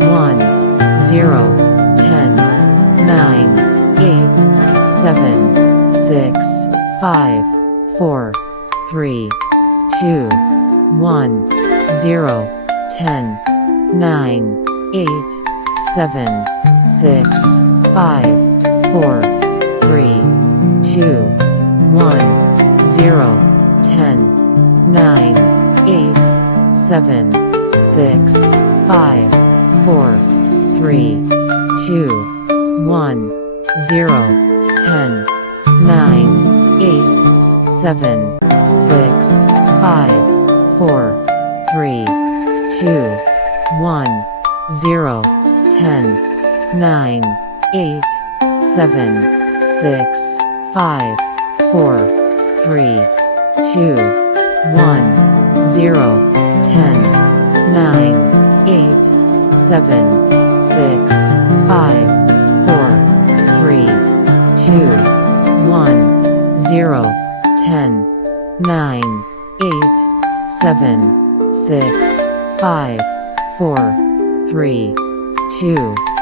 1, 0, 10, 9, 8, 7, 6, 5, 4, 3, 2, 1, 0, 10, 9, 8, 7, 6, 5, 4, 3, 2, 1, 0, 10, 9, 8, 7, 6, 5, 4, 3, 2, 1, 0, 10, 9, 8, 7, 6, 5, 4, 3, 2, 1, 0, 10, 9, 8, 7, 6, 5, 4, 3, 2, 1, 0, 10, 9, 8, 7, 6, 5, 4, 3, 2, 1, 0, 10, 9, 8, 7, 6, 5, 4, 3, 2,